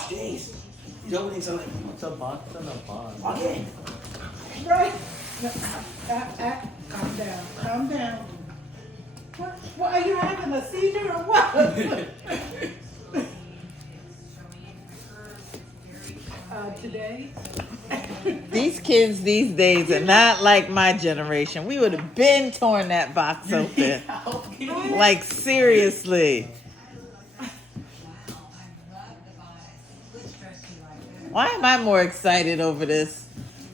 Watch Jace. He's opening something. What's a box and a box? Okay. Right. No, calm down. Calm down. What? Are you having a seizure or what? Today? These kids these days are not like my generation. We would have been torn that box open. Like, seriously. Why am I more excited over this?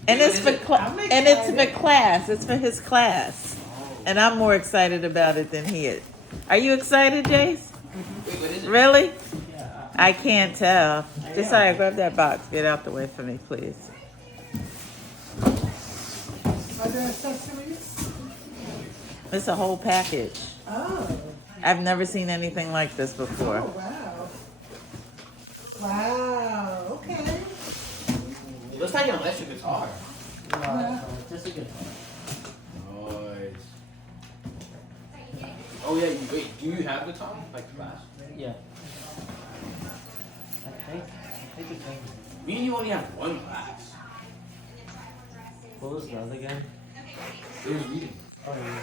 And it's for class. It's for his class. And I'm more excited about it than he is. Are you excited, Jace? Wait, what is it? Really? I can't tell. Just sorry, grab that box. Get out the way for me, please. Are there accessories? It's a whole package. Oh. I've never seen anything like this before. Oh, wow. Wow. Okay. It looks like an electric guitar. No, just a guitar. Nice. Oh yeah, wait, do you have guitar? Like class? Yeah. I think it's hanging. Me and you only have one class. What was the other again? It was reading. Oh yeah.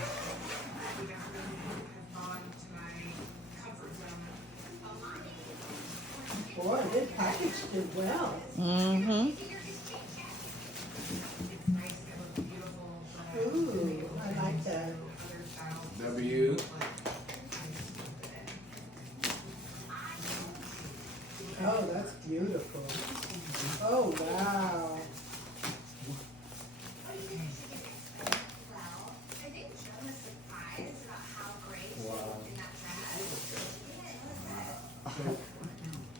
Boy, this package did well. Mm-hmm. Ooh, I like that. W. Oh, that's beautiful. Oh, wow.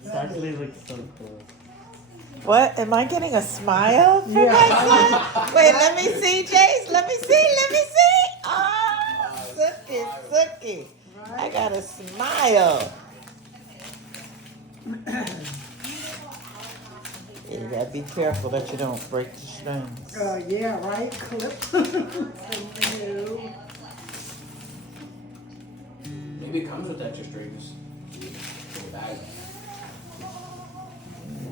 It actually looks so cool. What? Am I getting a smile from my son? Wait, let me see, Jace. Let me see. Oh, Sookie. I got a smile. You gotta be careful that you don't break the strings. Yeah, right? Clips. New. Maybe it comes with extra strings. For the bag.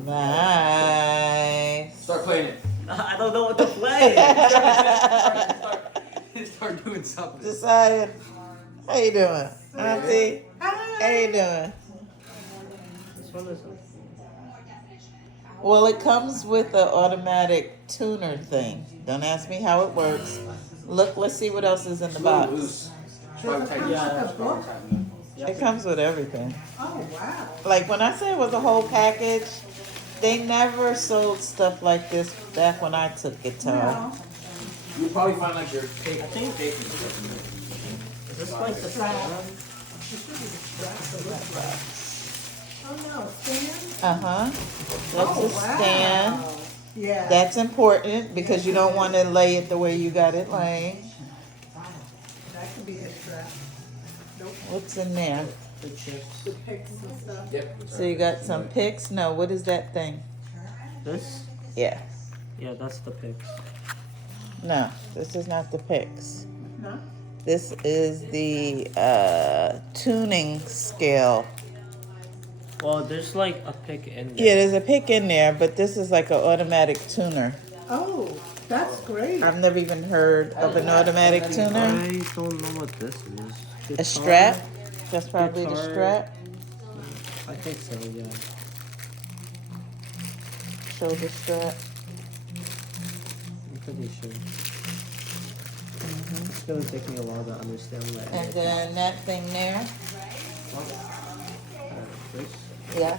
Nice. Start playing it. I don't know what to play. Start doing something. Josiah, how you doing? Auntie, how you doing? This one is. Well, it comes with an automatic tuner thing. Don't ask me how it works. Look, let's see what else is in the box. Loose. It comes with everything. Oh, wow. Like when I say it was a whole package, they never sold stuff like this back when I took guitar. No. You'll probably find like your tape. I think tape Is this like the strap? Oh, no, stand? Uh-huh. That's a stand. Yeah. That's important because you don't want to lay it the way you got it laying. That could be a strap. Nope. What's in there? The chips. The picks and stuff. Yep. So you got some picks? No, what is that thing? This? Yeah. Yeah, that's the picks. No, this is not the picks. No? This is the tuning scale. Well, there's like a pick in there. Yeah, there's a pick in there, but this is like an automatic tuner. Oh, that's great. I've never even heard of an automatic tuner. I don't know what this is. A Guitar? strap? That's probably the Guitar. strap. I think so, yeah. Shoulder strap. I'm pretty sure. It's gonna take me a while to understand that. And then that thing there. This? Yeah.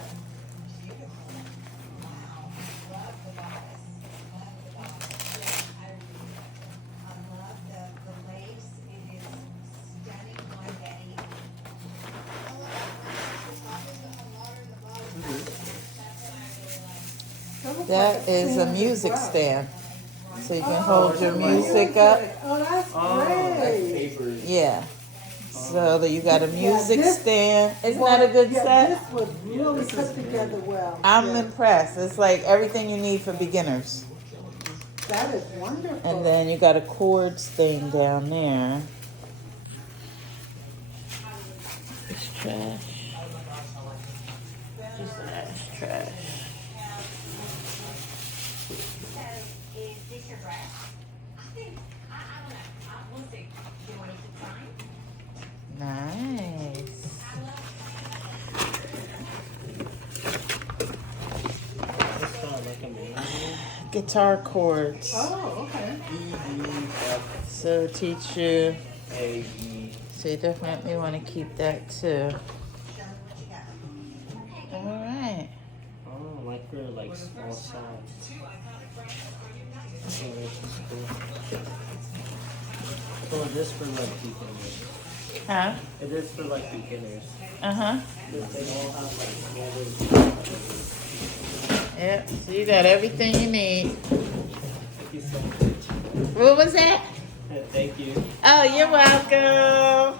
That is a music stand. So you can hold your music up. Oh, that's Oh, great. Papers. Yeah. So that you got a music this- stand. Isn't that a good Yeah, set? this was really put together well. I'm Yeah. impressed. It's like everything you need for beginners. That is wonderful. And then you got a chords thing down there. It's trash. Just trash. Nice. It's like a manual. Guitar chords. Oh, okay. So teach you. A, E. So you definitely want to keep that too. All right. Oh, like for like small sounds. Oh, this is cool. So this for like beginners. Huh? It is for like beginners. Uh-huh. They all have like small little. Yep. So you got everything you need. Thank you so much. What was that? Thank you. Oh, you're welcome.